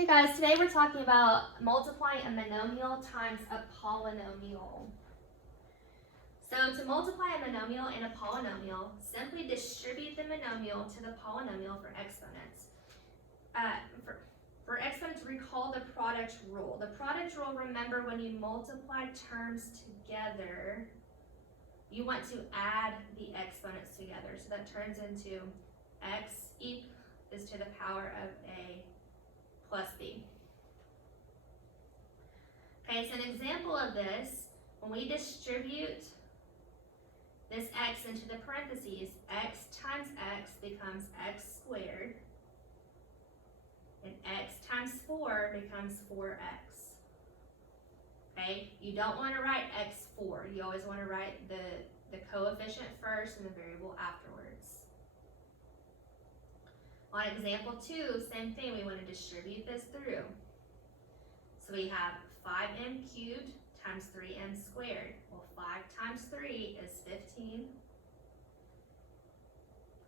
Hey guys, today we're talking about multiplying a monomial times a polynomial. So to multiply a monomial and a polynomial, simply distribute the monomial to the polynomial for exponents. For exponents, recall the product rule. The product rule, remember, when you multiply terms together, you want to add the exponents together. So that turns into x is to the power of a plus b. Okay, so an example of this, when we distribute this x into the parentheses, x times x becomes x squared, and x times 4 becomes 4x. Okay, you don't want to write x4. You always want to write the coefficient first and the variable afterwards. On example 2, same thing, we want to distribute this through. So we have 5m cubed times 3m squared. Well, 5 times 3 is 15.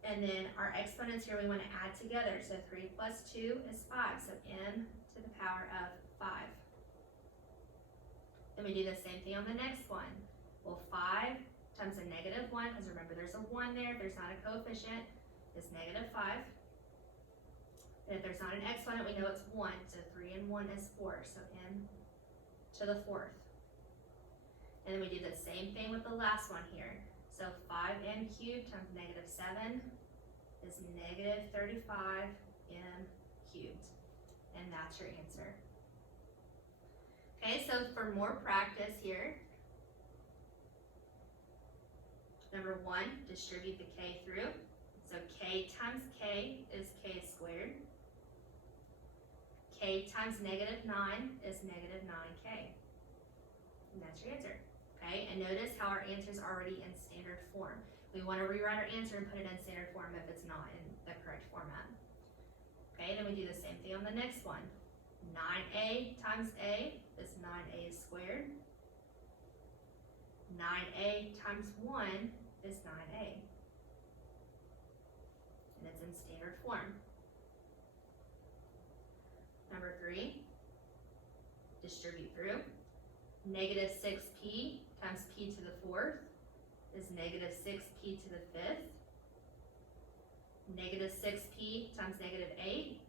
And then our exponents here we want to add together. So 3 plus 2 is 5. So m to the power of 5. Then we do the same thing on the next one. Well, 5 times a negative 1, because remember there's a 1 there. If there's not a coefficient, it's negative 5. And if there's not an exponent, we know it's 1. So 3 and 1 is 4. So m to the 4th. And then we do the same thing with the last one here. So 5m cubed times negative 7 is negative 35m cubed. And that's your answer. Okay, so for more practice here, number 1, distribute the k through. So k times k is k squared. K times negative 9 is negative 9k. And that's your answer. Okay, and notice how our answer is already in standard form. We want to rewrite our answer and put it in standard form if it's not in the correct format. Okay, then we do the same thing on the next one. 9a times a is 9a squared. 9a times 1 is 9a. And it's in standard form. Number 3, distribute through. Negative 6p times p to the 4th is negative 6p to the 5th. Negative 6p times negative 8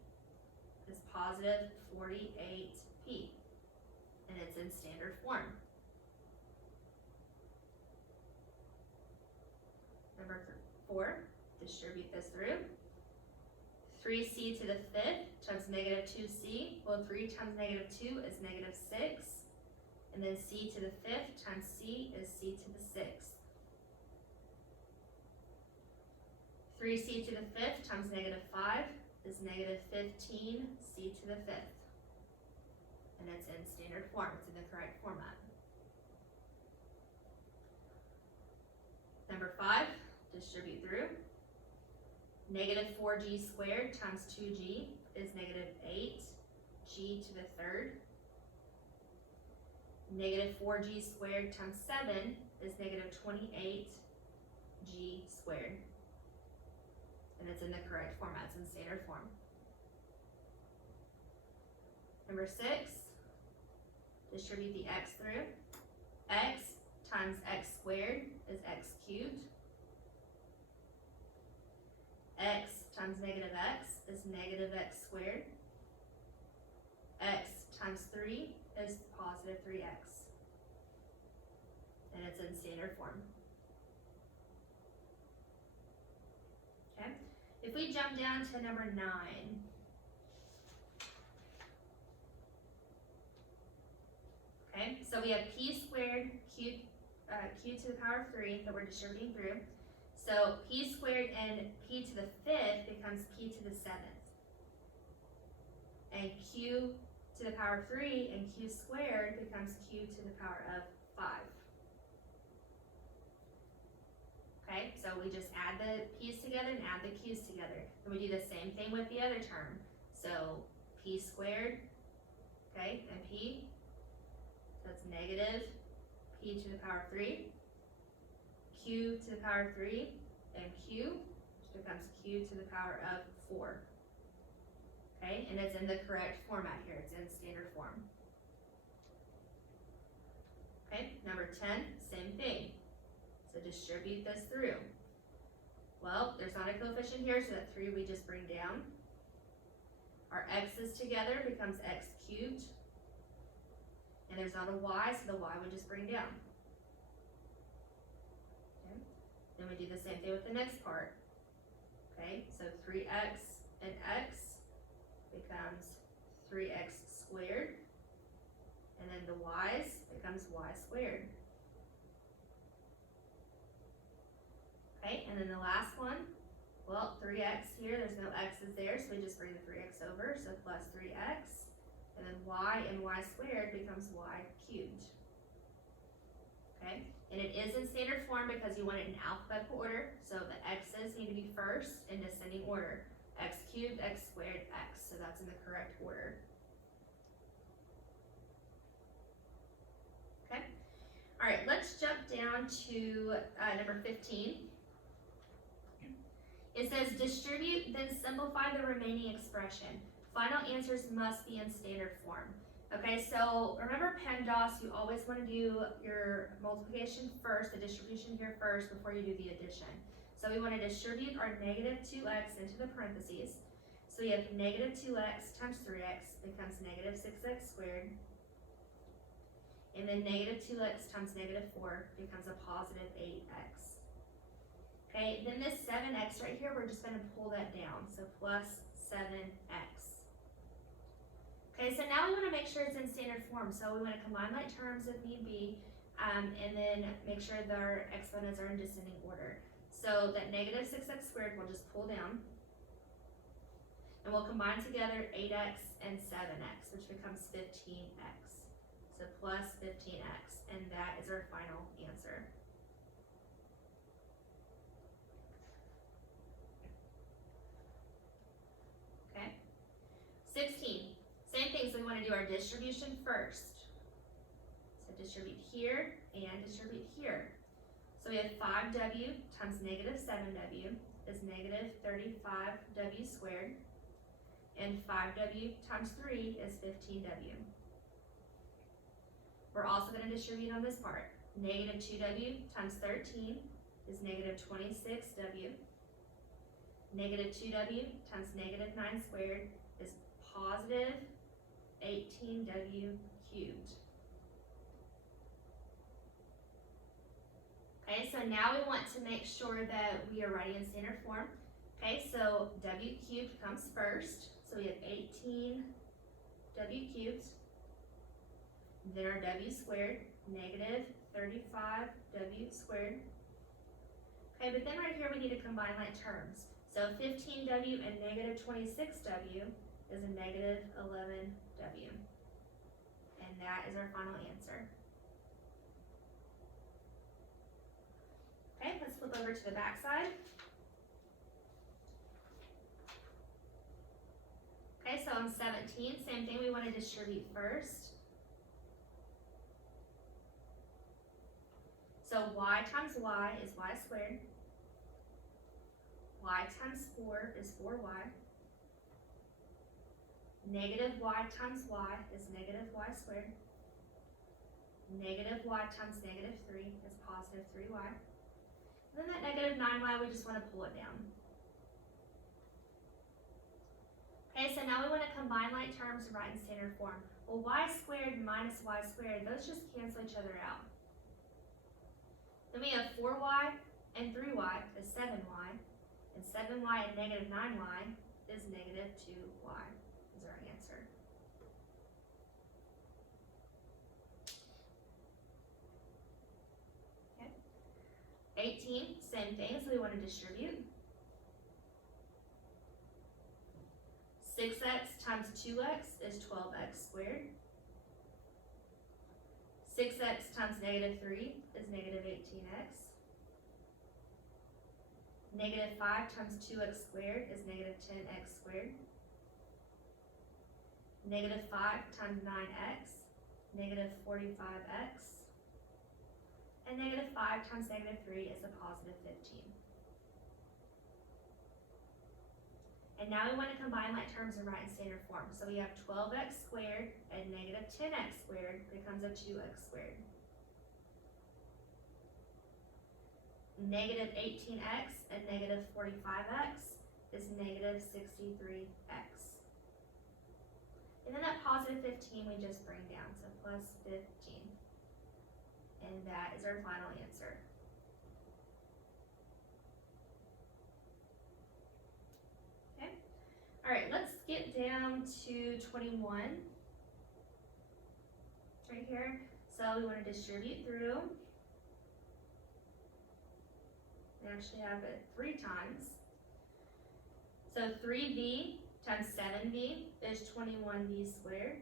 is positive 48p. And it's in standard form. Number 4, distribute this through. 3c to the 5th times negative 2c. Well, 3 times negative 2 is negative 6. And then c to the 5th times c is c to the 6th. 3c to the 5th times negative 5 is negative 15c to the 5th. And it's in standard form. It's in the correct format. Number 5, distribute through. Negative 4g squared times 2g is negative 8g to the 3rd. Negative 4g squared times 7 is negative 28g squared. And it's in the correct format. It's in standard form. Number 6, distribute the x through. X times x squared is x cubed. X times negative x is negative x squared. X times 3 is positive 3x. And it's in standard form. Okay, if we jump down to number 9, okay, so we have p squared q to the power of 3 that we're distributing through. So p squared and p to the 5th becomes p to the 7th. And q to the power of 3 and q squared becomes q to the power of 5. Okay, so we just add the p's together and add the q's together. And we do the same thing with the other term. So p squared, okay, and p, so it's negative p to the power of 3. Q to the power of 3 and q, which becomes q to the power of 4. okay? And it's in the correct format here, it's in standard form. Okay, number 10, same thing. So distribute this through. Well, there's not a coefficient here, so that 3 we just bring down. Our x's together becomes x cubed. And there's not a y, so the y we just bring down. Okay. Then we do the same thing with the next part. Okay, so 3x and x becomes 3x squared. And then the y's becomes y squared. Okay, and then the last one, well, 3x here, there's no x's there, so we just bring the 3x over, so plus 3x, and then y and y squared becomes y cubed. Okay, and it is in standard form because you want it in alphabetical order, so the x's need to be first in descending order. X cubed, x squared, x, so that's in the correct order. Okay, all right, let's jump down to number 15. It says distribute, then simplify the remaining expression. Final answers must be in standard form. Okay, so remember PEMDAS, you always want to do your multiplication first, the distribution here first before you do the addition. So we want to distribute our negative 2x into the parentheses. So we have negative 2x times 3x becomes negative 6x squared. And then negative 2x times negative 4 becomes a positive 8x. Okay, then this 7x right here, we're just going to pull that down, so plus 7x. Okay, so now we want to make sure it's in standard form, so we want to combine like terms if need be, and then make sure that our exponents are in descending order. So that negative 6x squared we'll just pull down, and we'll combine together 8x and 7x, which becomes 15x. So plus 15x, and that is our final answer. Okay, 16, same thing, so we want to do our distribution first. So distribute here and distribute here. So we have 5w times negative 7w is negative 35w squared, and 5w times 3 is 15w. We're also going to distribute on this part. Negative 2w times 13 is negative 26w. Negative 2w times negative 9 squared is positive 18w cubed. Okay, so now we want to make sure that we are writing in standard form. Okay, so w cubed comes first. So we have 18w cubed. Then our w squared, negative 35w squared. Okay, but then right here we need to combine like terms. So 15w and negative 26w is a negative 11w. And that is our final answer. Okay, let's flip over to the back side. Okay, so on 17, same thing, we want to distribute first. So y times y is y squared. Y times 4 is 4y. Negative y times y is negative y squared. Negative y times negative 3 is positive 3y. And then that negative 9y, we just want to pull it down. Okay, so now we want to combine like terms and write in standard form. Well, y squared minus y squared, those just cancel each other out. Then we have 4y and 3y is 7y, and 7y and negative 9y is negative 2y, is our answer. Okay. 18, same thing, so we want to distribute. 6x times 2x is 12x squared. 6x times negative 3 is negative 18x. Negative 5 times 2x squared is negative 10x squared. Negative 5 times 9x, negative 45x. And negative 5 times negative 3 is a positive 15. And now we want to combine like terms in right and standard form. So we have 12x squared and negative 10x squared becomes a 2x squared. Negative 18x and negative 45x is negative 63x. And then that positive 15 we just bring down, so plus 15. And that is our final answer. Okay. All right, let's get down to 21. Right here. So we want to distribute through. We actually have it 3 times. So 3b times 7b is 21b squared.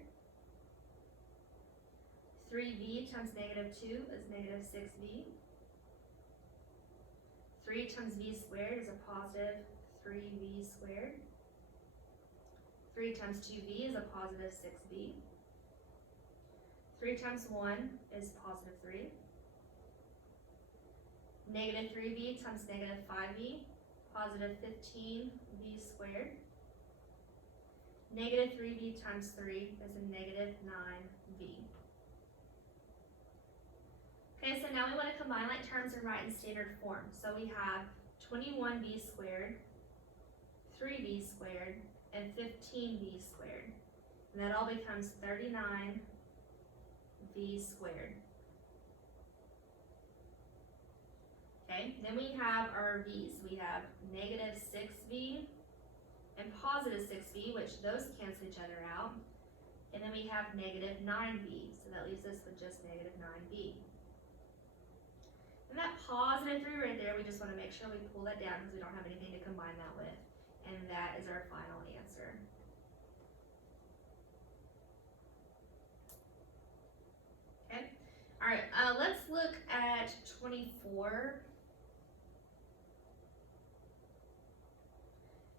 3b times negative 2 is negative 6b. 3 times b squared is a positive 3b squared. 3 times 2b is a positive 6b. 3 times 1 is positive 3. Negative 3b times negative 5b, positive 15b squared. Negative 3b times 3 is a negative 9b. Okay, so now we want to combine like terms and write in standard form. So we have 21b squared, 3b squared, and 15b squared. And that all becomes 39b squared. Okay, then we have our v's. We have negative 6b and positive 6b, which those cancel each other out. And then we have negative 9b, so that leaves us with just negative 9b. And that positive 3 right there, we just want to make sure we pull that down because we don't have anything to combine that with. And that is our final answer. Okay, all right, let's look at 24.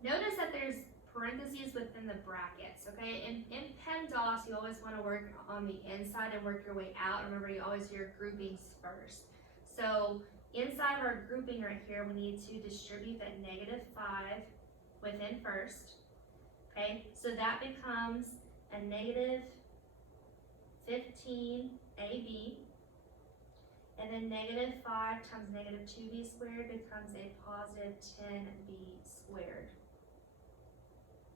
Notice that there's parentheses within the brackets, okay? In PEMDAS, you always want to work on the inside and work your way out. Remember, you always do your groupings first. So inside of our grouping right here, we need to distribute that negative 5 within first, okay? So that becomes a negative 15ab, and then negative 5 times negative 2b squared becomes a positive 10b squared.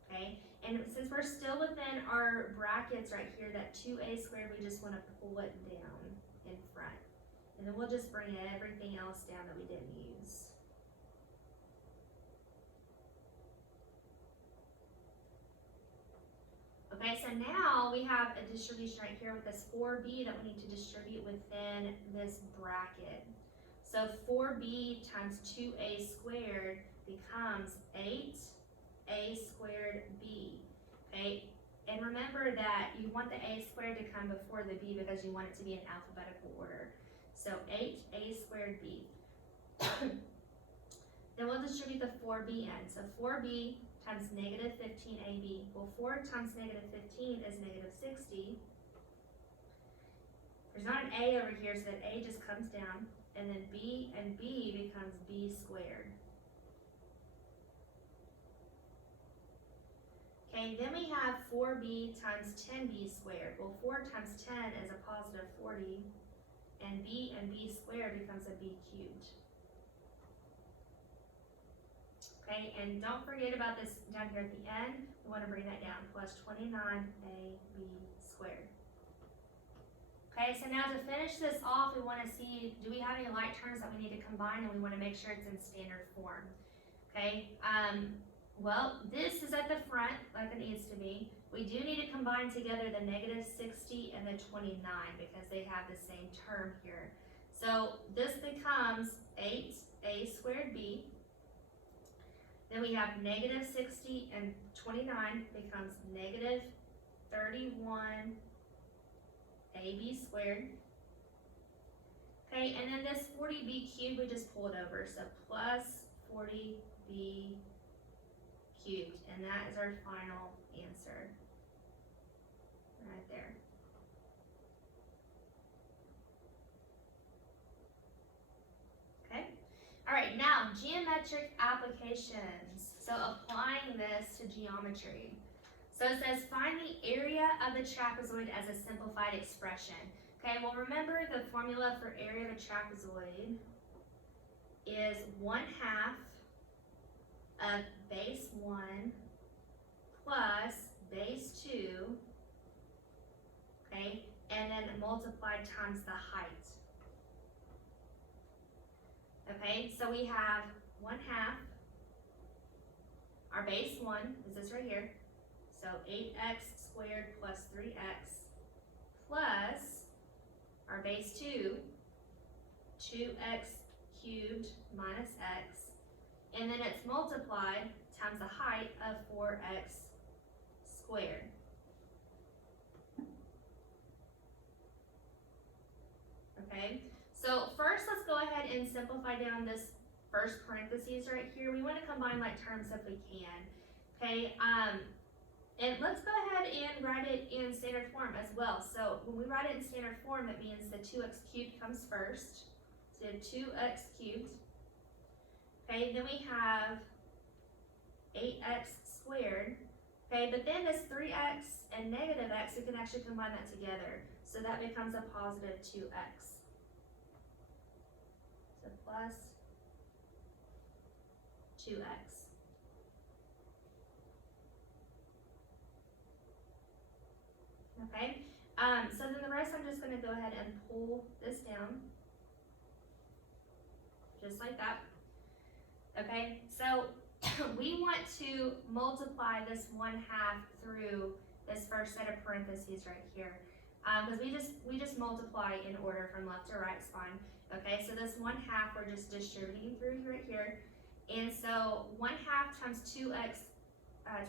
Okay, and since we're still within our brackets right here, that 2a squared, we just want to pull it down in front. And then we'll just bring everything else down that we didn't use. Okay, so now we have a distribution right here with this 4b that we need to distribute within this bracket. So 4b times 2a squared becomes 8a squared b, okay? And remember that you want the a squared to come before the b because you want it to be in alphabetical order. So 8a squared b. Then we'll distribute the 4b in. So 4b times negative 15ab. Well, 4 times negative 15 is negative 60. There's not an a over here, so that a just comes down. And then b and b becomes b squared. Okay, then we have 4b times 10b squared. Well, 4 times 10 is a positive 40, and b squared becomes a b cubed. Okay, and don't forget about this down here at the end. We want to bring that down, plus 29ab squared. Okay, so now to finish this off, we want to see, do we have any like terms that we need to combine, and we want to make sure it's in standard form. Okay, well, this is at the front, like it needs to be. We do need to combine together the negative 60 and the 29 because they have the same term here. So this becomes 8a squared b. Then we have negative 60 and 29 becomes negative 31ab squared. Okay, and then this 40b cubed, we just pull it over. So plus 40b cubed, and that is our final answer right there. Okay, all right, now geometric applications. So applying this to geometry. So it says find the area of the trapezoid as a simplified expression. Okay, well remember the formula for area of a trapezoid is 1/2 of base 1 plus base 2, okay, and then multiplied times the height. Okay, so we have 1/2, our base 1 is this right here, so 8x squared plus 3x, plus our base 2, 2x cubed minus x, and then it's multiplied times the height of 4x squared. Okay, so first let's go ahead and simplify down this first parentheses right here. We want to combine like terms if we can. Okay, and let's go ahead and write it in standard form as well. So when we write it in standard form, that means the 2x cubed comes first. So 2x cubed. Okay, then we have 8x squared. Okay, but then this 3x and negative x, we can actually combine that together. So that becomes a positive 2x. So plus 2x. Okay, so then the rest I'm just going to go ahead and pull this down. Just like that. Okay, so we want to multiply this 1/2 through this first set of parentheses right here. Because we just multiply in order from left to right, it's fine. Okay, so this 1/2 we're just distributing through right here. And so 1/2 times 2x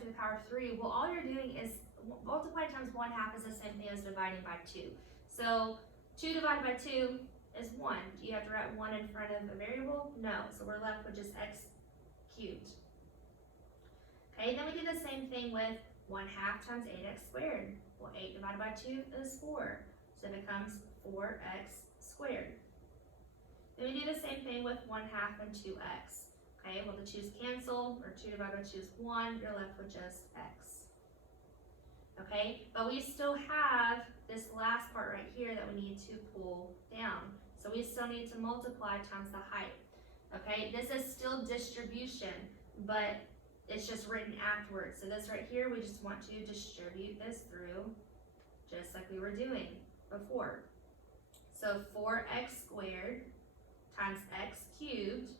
to the power 3, well all you're doing is multiply times 1/2 is the same thing as dividing by 2. So 2 divided by 2 is 1. Do you have to write 1 in front of a variable? No, so we're left with just x cubed. Okay, then we do the same thing with 1/2 times 8x squared. Well, 8 divided by 2 is 4, so it becomes 4x squared. Then we do the same thing with 1/2 and 2x. Okay, well the 2's cancel, or 2 divided by 2 is 1, you're left with just x. Okay, but we still have this last part right here that we need to pull down. So we still need to multiply times the height. Okay, this is still distribution, but it's just written afterwards. So this right here, we just want to distribute this through just like we were doing before. So 4x squared times x cubed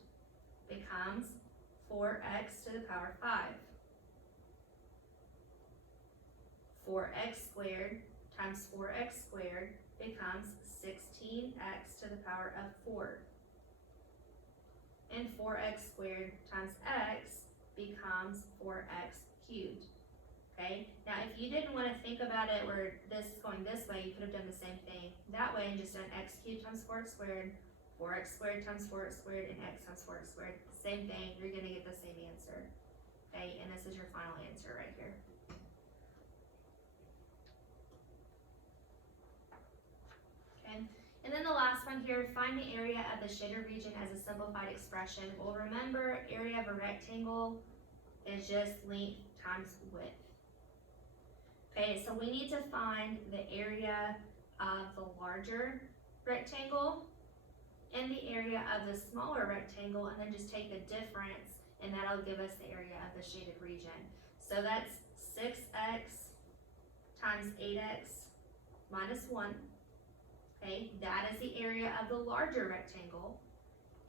becomes 4x to the power 5. 4x squared times 4x squared becomes 16x to the power of 4. And 4x squared times x becomes 4x cubed. Okay, now if you didn't want to think about it where this is going this way, you could have done the same thing that way and just done x cubed times 4x squared, 4x squared times 4x squared, and x times 4x squared. Same thing, you're going to get the same answer. Okay, and this is your final answer right here. Okay, and then the last one here, find the area of the shaded region as a simplified expression. Well, remember, area of a rectangle is just length times width. Okay, so we need to find the area of the larger rectangle and the area of the smaller rectangle, and then just take the difference, and that'll give us the area of the shaded region. So that's 6x times 8x minus 1. Okay, that is the area of the larger rectangle,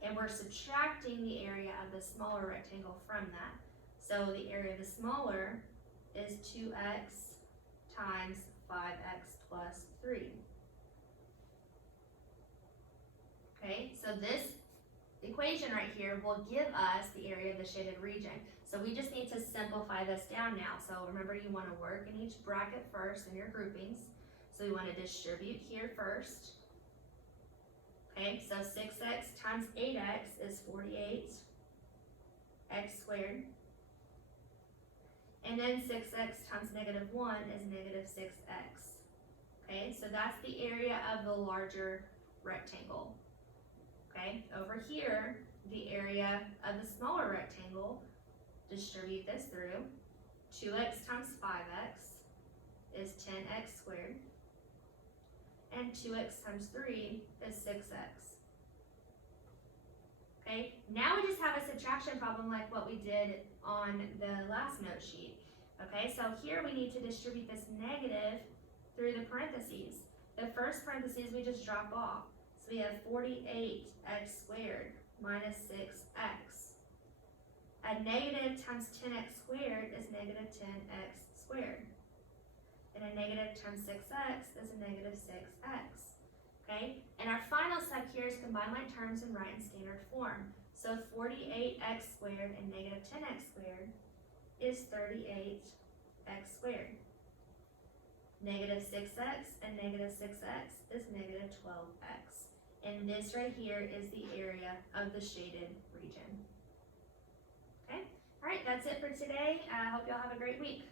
and we're subtracting the area of the smaller rectangle from that. So the area of the smaller is 2x times 5x plus 3. Okay, so this equation right here will give us the area of the shaded region. So we just need to simplify this down now. So remember, you want to work in each bracket first in your groupings. So we want to distribute here first. Okay, so 6x times 8x is 48x squared. And then 6x times negative 1 is negative 6x. Okay, so that's the area of the larger rectangle. Okay, over here, the area of the smaller rectangle, distribute this through. 2x times 5x is 10x squared. And 2x times 3 is 6x. Okay, now we just have a subtraction problem like what we did on the last note sheet. Okay, so here we need to distribute this negative through the parentheses. The first parentheses we just drop off. So we have 48x squared minus 6x. A negative times 10x squared is negative 10x squared. And a negative times 6x is a negative 6x. Okay, and our final step here is combine like terms and write in standard form. So 48x squared and negative 10x squared is 38x squared. Negative 6x and negative 6x is negative 12x. And this right here is the area of the shaded region. Okay, all right, that's it for today. I hope y'all have a great week.